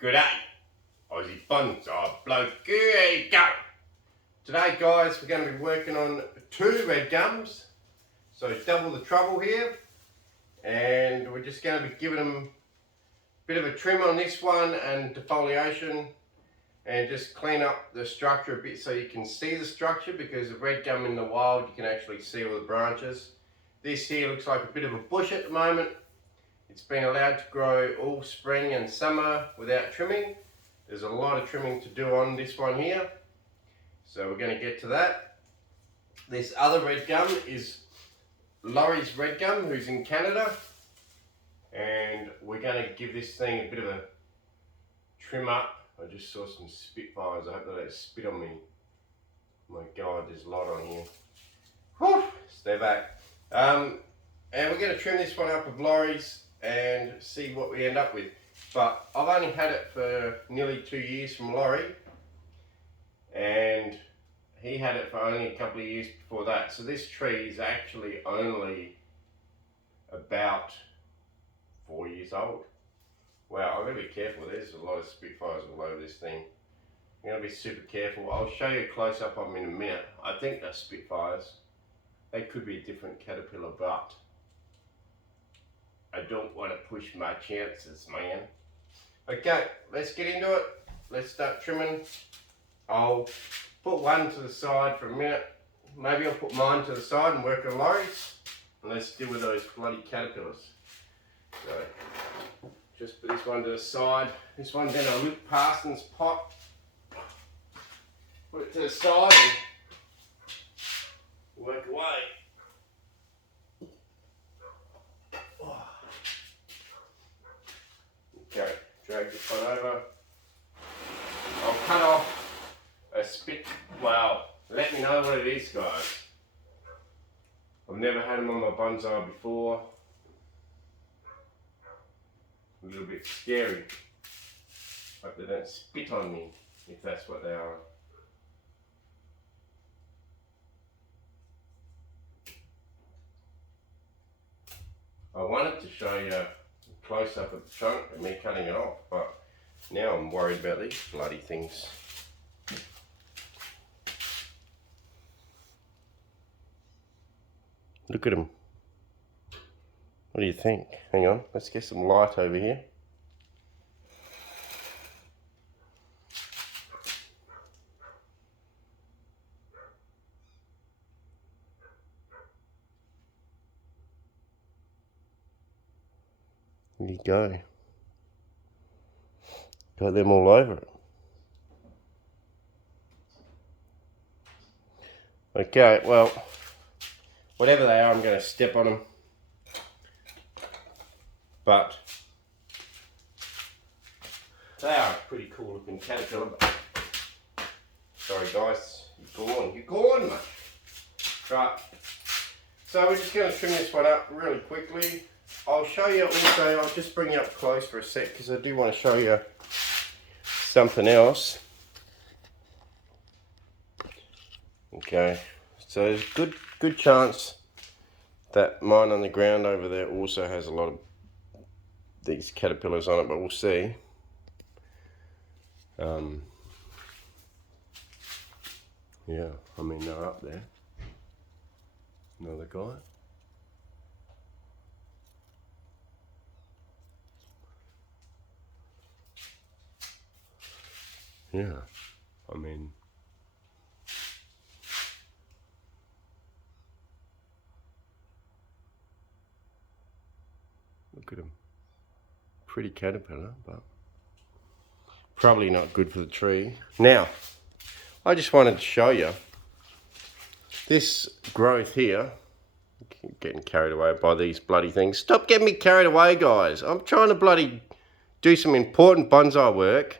G'day, Aussie Bonsai Bloke, here you go. Today guys, we're going to be working on 2 red gums, so double the trouble here, and we're just going to be giving them a bit of a trim on this one and defoliation, and just clean up the structure a bit so you can see the structure, because the red gum in the wild you can actually see all the branches. This here looks like a bit of a bush at the moment. It's been allowed to grow all spring and summer without trimming. There's a lot of trimming to do on this one here, so we're going to get to that. This other red gum is Laurie's red gum, who's in Canada, and we're going to give this thing a bit of a trim up. I just saw some spitfires. I hope they don't spit on me. My God, there's a lot on here. Whew, stay back. And we're going to trim this one up with Laurie's and see what we end up with. But I've only had it for nearly 2 years from Laurie, and he had it for only a couple of years before that. So this tree is actually only about 4 years old. Wow, I've got to be careful. There's a lot of spitfires all over this thing. I'm going to be super careful. I'll show you a close up of them in a minute. I think they're spitfires. They could be a different caterpillar, but I don't want to push my chances, man. Okay, let's get into it. Let's start trimming. I'll put one to the side for a minute. Maybe I'll put mine to the side and work on Laurie's. And let's deal with those bloody caterpillars. So, just put this one to the side. This one's in a Luke Parsons pot. Put it to the side and work away. Okay, drag this one over. I'll cut off a spit. Well, let me know what it is, guys. I've never had them on my bonsai before. A little bit scary. Hope they don't spit on me, if that's what they are. I wanted to show you a close up of the trunk and me cutting it off, but now I'm worried about these bloody things. Look at them. What do you think? Hang on, let's get some light over here. There you go. Got them all over it. Okay, well, whatever they are, I'm going to step on them. But they are a pretty cool looking caterpillar. But sorry guys, you're gone, mate. Right, so we're just going to trim this one up really quickly. I'll show you also, I'll just bring you up close for a sec because I do want to show you something else. Okay, so there's a good chance that mine on the ground over there also has a lot of these caterpillars on it, but we'll see. Yeah, I mean they're up there. Another guy. Yeah, I mean, look at him. Pretty caterpillar, but probably not good for the tree. Now, I just wanted to show you this growth here. Keep getting carried away by these bloody things. Stop getting me carried away, guys. I'm trying to bloody do some important bonsai work,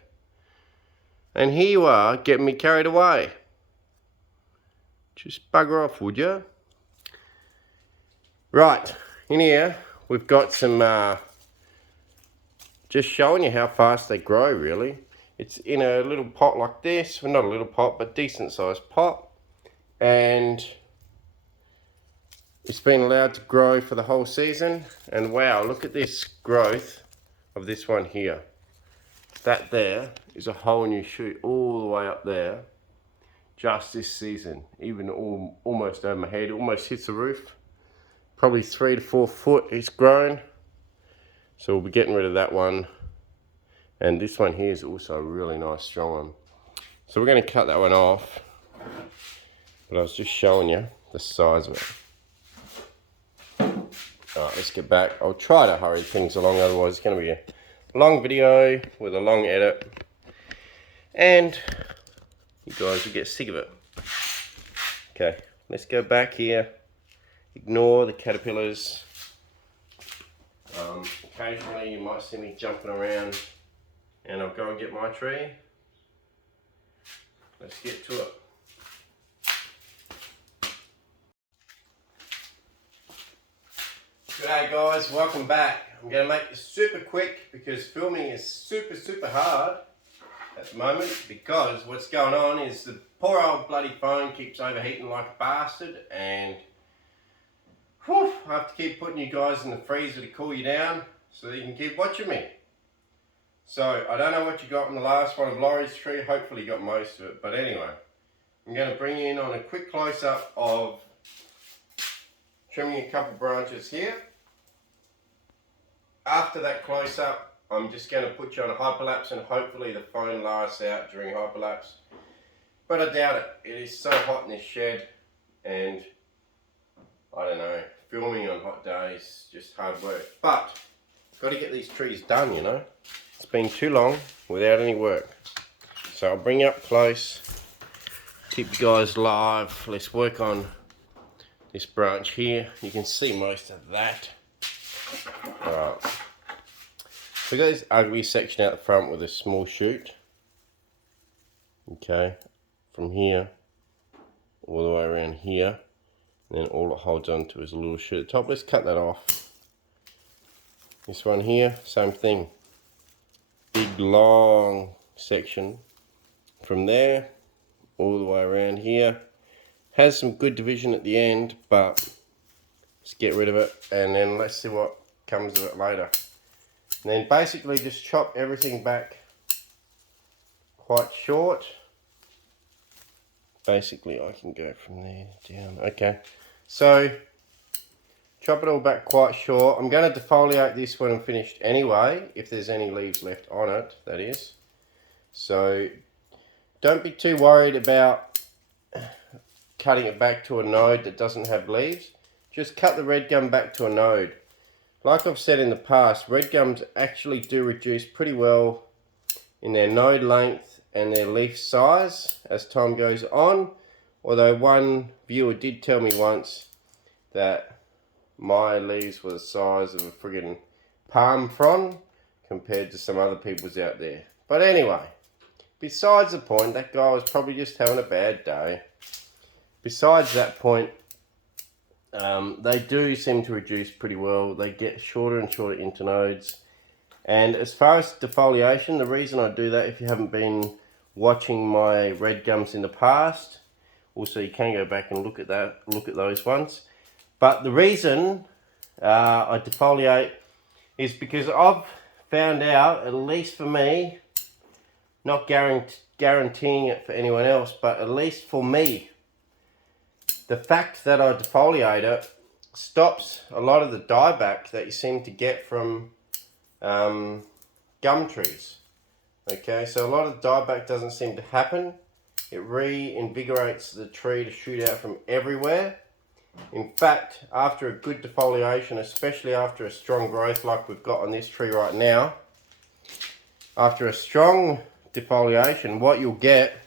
and here you are getting me carried away. Just bugger off, would you? Right, in here we've got some, just showing you how fast they grow really. It's in a little pot like this, well not a little pot, but decent sized pot. And it's been allowed to grow for the whole season. And wow, look at this growth of this one here. that there is a whole new shoot all the way up there just this season, even almost over my head, almost hits the roof. Probably 3 to 4 foot it's grown. So we'll be getting rid of that one. And this one here is also a really nice strong one. So we're going to cut that one off. But I was just showing you the size of it. Alright, let's get back. I'll try to hurry things along, otherwise it's going to be a long video with a long edit. And you guys will get sick of it. Okay, let's go back here. Ignore the caterpillars. Occasionally you might see me jumping around, and I'll go and get my tree. Let's get to it. G'day guys, welcome back. I'm going to make this super quick because filming is super hard at the moment, because what's going on is the poor old bloody phone keeps overheating like a bastard, and I have to keep putting you guys in the freezer to cool you down so that you can keep watching me. So I don't know what you got in the last one of Laurie's tree. Hopefully you got most of it, but anyway, I'm going to bring you in on a quick close-up of trimming a couple branches here. After that close-up, I'm just going to put you on a hyperlapse, and hopefully the phone lasts out during hyperlapse. But I doubt it. It is so hot in this shed, and I don't know, filming on hot days, just hard work. But got to get these trees done, you know. It's been too long without any work. So I'll bring you up close, keep you guys live. Let's work on this branch here. You can see most of that. Alright. So we got this ugly section out the front with a small shoot. Okay, from here all the way around here. And then all it holds on to is a little shoot at the top. Let's cut that off. This one here, same thing. Big long section from there all the way around here. Has some good division at the end, but let's get rid of it and then let's see what comes of it later. And then basically just chop everything back quite short. Basically I can go from there down. Okay, so chop it all back quite short. I'm going to defoliate this when I'm finished anyway, if there's any leaves left on it, that is. So don't be too worried about cutting it back to a node that doesn't have leaves. Just cut the red gum back to a node. Like I've said in the past, red gums actually do reduce pretty well in their node length and their leaf size as time goes on. Although one viewer did tell me once that my leaves were the size of a friggin' palm frond compared to some other people's out there. But anyway, besides the point, that guy was probably just having a bad day. Besides that point, they do seem to reduce pretty well. They get shorter and shorter internodes. And as far as defoliation, the reason I do that, if you haven't been watching my red gums in the past, also you can go back and look at those ones. But the reason I defoliate is because I've found out, at least for me, not guaranteeing it for anyone else, but at least for me, the fact that I defoliate it stops a lot of the dieback that you seem to get from gum trees. Okay, so a lot of the dieback doesn't seem to happen. It reinvigorates the tree to shoot out from everywhere. In fact, after a good defoliation, especially after a strong growth like we've got on this tree right now, after a strong defoliation, what you'll get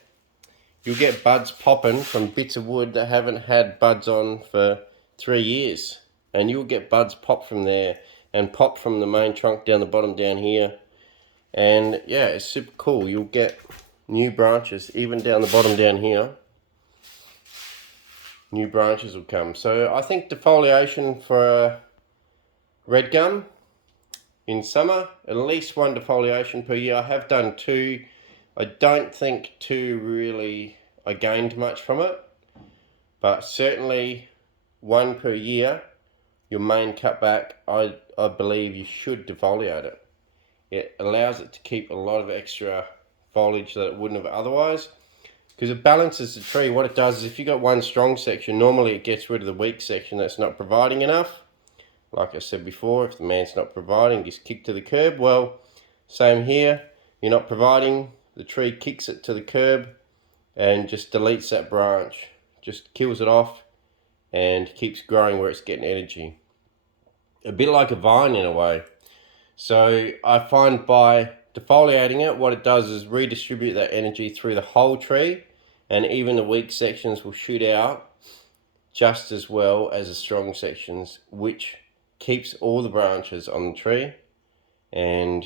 buds popping from bits of wood that haven't had buds on for 3 years. And you'll get buds pop from there and pop from the main trunk down the bottom down here. And yeah, it's super cool. You'll get new branches even down the bottom down here. New branches will come. So I think defoliation for red gum in summer, at least 1 defoliation per year. I have done 2. I don't think 2 really, I gained much from it, but certainly 1 per year. Your main cutback, I believe you should defoliate it. it allows it to keep a lot of extra foliage that it wouldn't have otherwise. Because it balances the tree. What it does is if you've got one strong section, normally it gets rid of the weak section that's not providing enough. Like I said before, if the man's not providing, just kick to the curb. Well, same here. You're not providing, the tree kicks it to the curb and just deletes that branch. Just kills it off and keeps growing where it's getting energy. A bit like a vine in a way. So I find by defoliating it, what it does is redistribute that energy through the whole tree, and even the weak sections will shoot out just as well as the strong sections, which keeps all the branches on the tree. And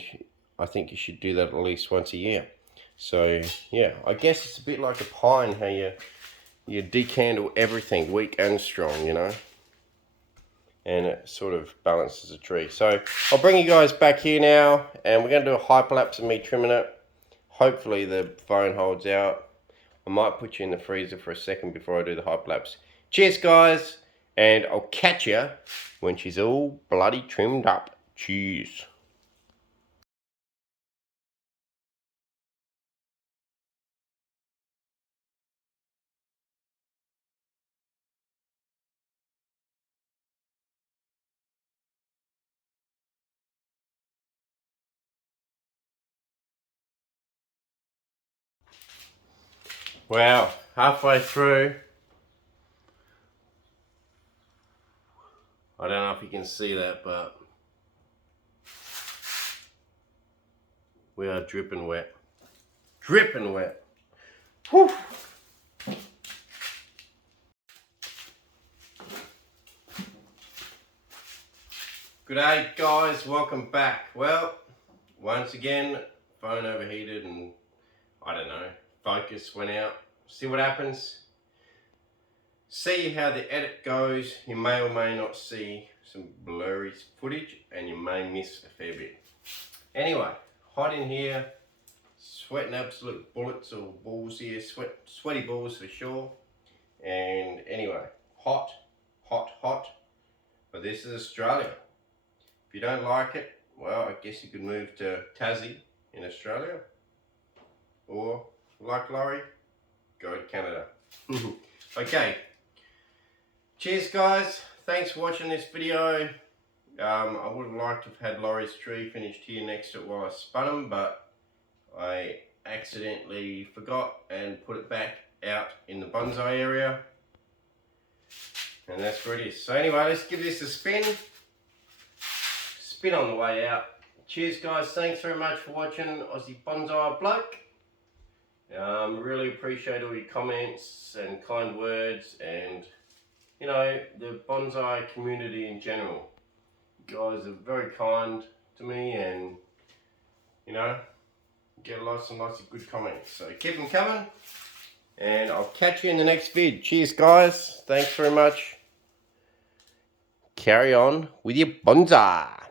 I think you should do that at least once a year. So yeah, I guess it's a bit like a pine, how you decandle everything, weak and strong, you know, and it sort of balances the tree. So I'll bring you guys back here now, and we're going to do a hyperlapse of me trimming it. Hopefully the phone holds out. I might put you in the freezer for a second before I do the hyperlapse. Cheers guys, and I'll catch you when she's all bloody trimmed up. Cheers. Wow, halfway through. I don't know if you can see that, but we are dripping wet. Dripping wet. Whew. G'day guys, welcome back. Well, once again, phone overheated and I don't know, focus went out. See what happens. See how the edit goes. You may or may not see some blurry footage and you may miss a fair bit. Anyway, hot in here, sweating absolute bullets or balls here, sweaty balls for sure. And anyway, hot, hot, hot. But this is Australia. If you don't like it, well, I guess you could move to Tassie in Australia. Or, like Laurie, go to Canada. Okay. Cheers guys. Thanks for watching this video. I would have liked to have had Laurie's tree finished here next to it while I spun them, but I accidentally forgot and put it back out in the bonsai area. And that's where it is. So anyway, let's give this a spin. Spin on the way out. Cheers guys, thanks very much for watching Aussie Bonsai Bloke. Really appreciate all your comments and kind words and, you know, the bonsai community in general. You guys are very kind to me and, you know, get lots and lots of good comments. So keep them coming and I'll catch you in the next vid. Cheers guys, thanks very much. Carry on with your bonsai.